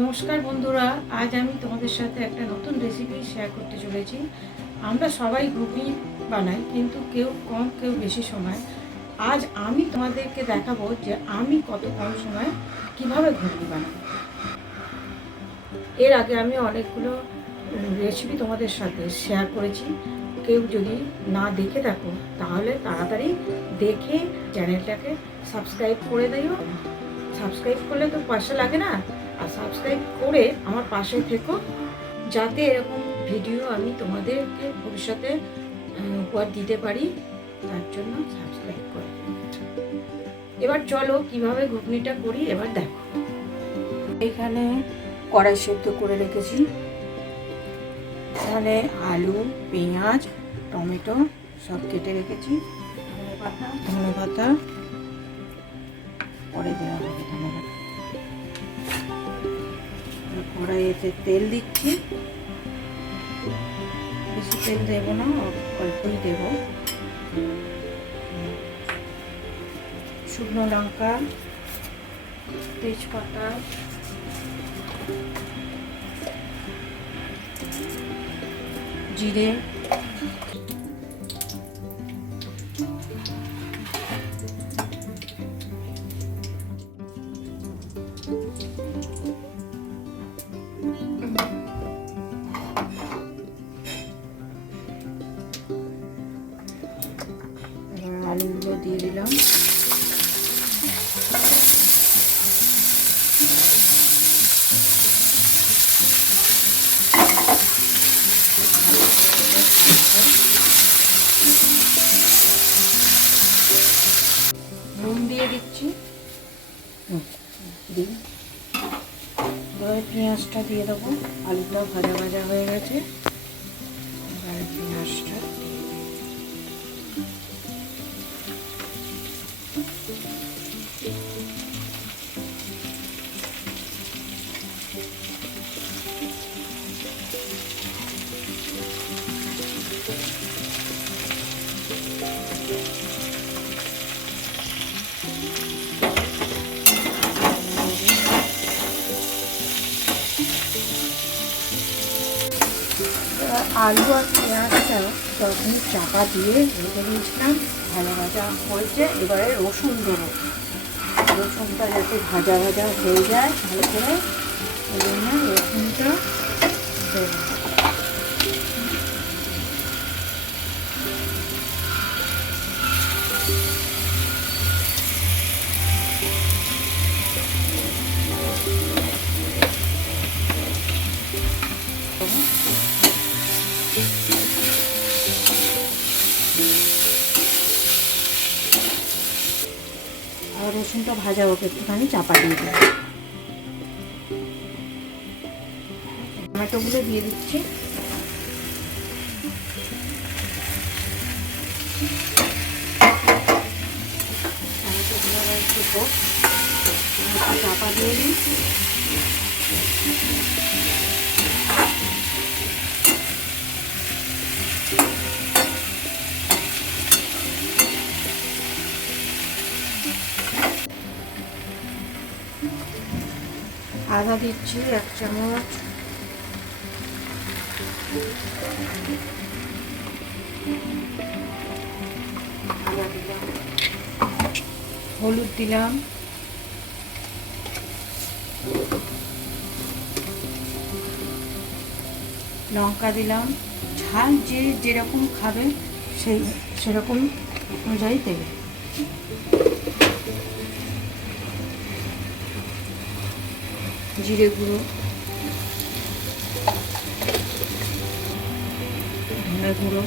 নমস্কার বন্ধুরা, আজ আমি তোমাদের সাথে একটা নতুন রেসিপি শেয়ার করতে চলেছি। আমরা সবাই ঘুগনি বানাই, কিন্তু কেউ কম কেউ বেশি সময়। আজ আমি তোমাদেরকে দেখাবো যে আমি কত কম সময়ে কিভাবে ঘুগনি বানাই। এর আগে আমি অনেকগুলো রেসিপি তোমাদের সাথে শেয়ার করেছি। কেউ যদি না দেখে থাকো তাহলে তাড়াতাড়ি দেখে চ্যানেলটাকে সাবস্ক্রাইব করে দিও। সাবস্ক্রাইব করলে তো পয়সা লাগে না, আর সাবস্ক্রাইব করে আমার পাশে থেকো, যাতে এরকম ভিডিও আমি তোমাদেরকে ভবিষ্যতে উপহার দিতে পারি। তার জন্য সাবস্ক্রাইব করো। এবার চলো কিভাবে ঘুগনিটা করি এবার দেখো। এখানে কড়াই সেদ্ধ করে রেখেছি। এখানে আলু, পেঁয়াজ, টমেটো সব কেটে রেখেছি। ধনে পাতা পরে দেওয়া হবে। ধনে পাতা কড়াইতে তেল দিচ্ছি। বেশি তেল দেবো না, অল্পই দেব। শুকনো লঙ্কা, তেজপাতা, জিরে, আলুগুলো দিয়ে দিলাম। নুন দিয়ে দিচ্ছি। এবারে পেঁয়াজটা দিয়ে দেবো। আলুটা ভাজা ভাজা হয়ে গেছে, এবারে পেঁয়াজটা আলু আর পেঁয়াজটা তখন চাপা দিয়ে রেখে দিয়েছিলাম, ভাজা ভাজা হয়েছে। এবারে রসুন দেবো। রসুনটা যাতে ভাজা ভাজা হয়ে যায় ভালো করে, ওই জন্য রসুনটা দেবো। আর রসুনটা ভাজা হোক, একটুখানি চাপা দিয়ে দেবো। টমেটোগুলো দিয়ে দিচ্ছি। টমেটোগুলো আবার একটু চাপা দিয়ে দিই। আদা দিচ্ছি 1 চামচ, আদা দিলাম। হলুদ দিলাম, লঙ্কা দিলাম। ঝাল যে যেরকম খাবে সেরকম অনুযায়ী দেবে। জিরে গুঁড়ো, ধনে গুঁড়ো,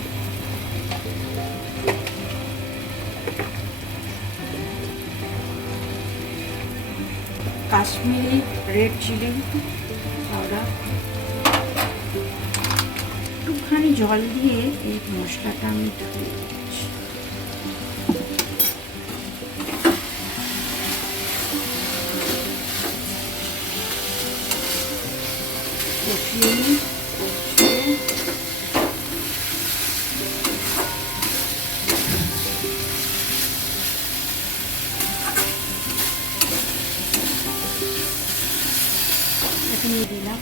কাশ্মীরি রেড চিলি পাউডার। একটুখানি জল দিয়ে এই মশলাটা আমি ধুয়ে দিচ্ছি। চিনি দিলাম।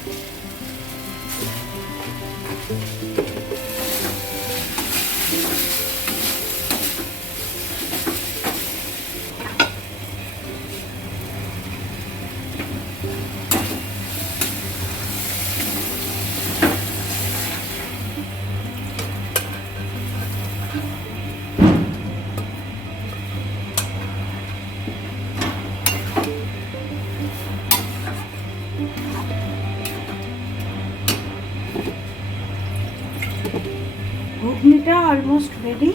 ঘুগনিটা অলমোস্ট রেডি।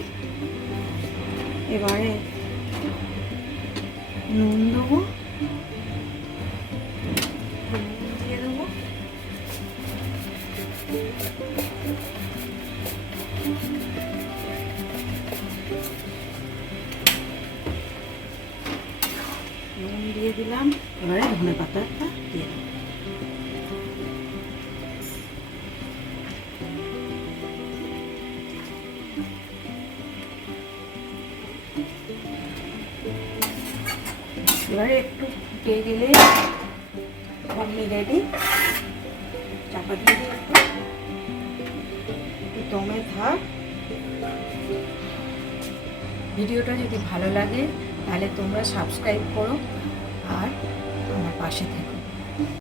এবারে নুন দেবো, দিয়ে দেবো, নুন দিয়ে দিলাম। এবারে ধনে পাতাটা দিয়ে দেবো। এবারে একটু ফুটে গেলে ঘুগনি রেডি। চাপা দিয়ে দিয়ে একটু দমে থাক। ভিডিওটা যদি ভালো লাগে তাহলে তোমরা সাবস্ক্রাইব করো আর আমার পাশে থেকো।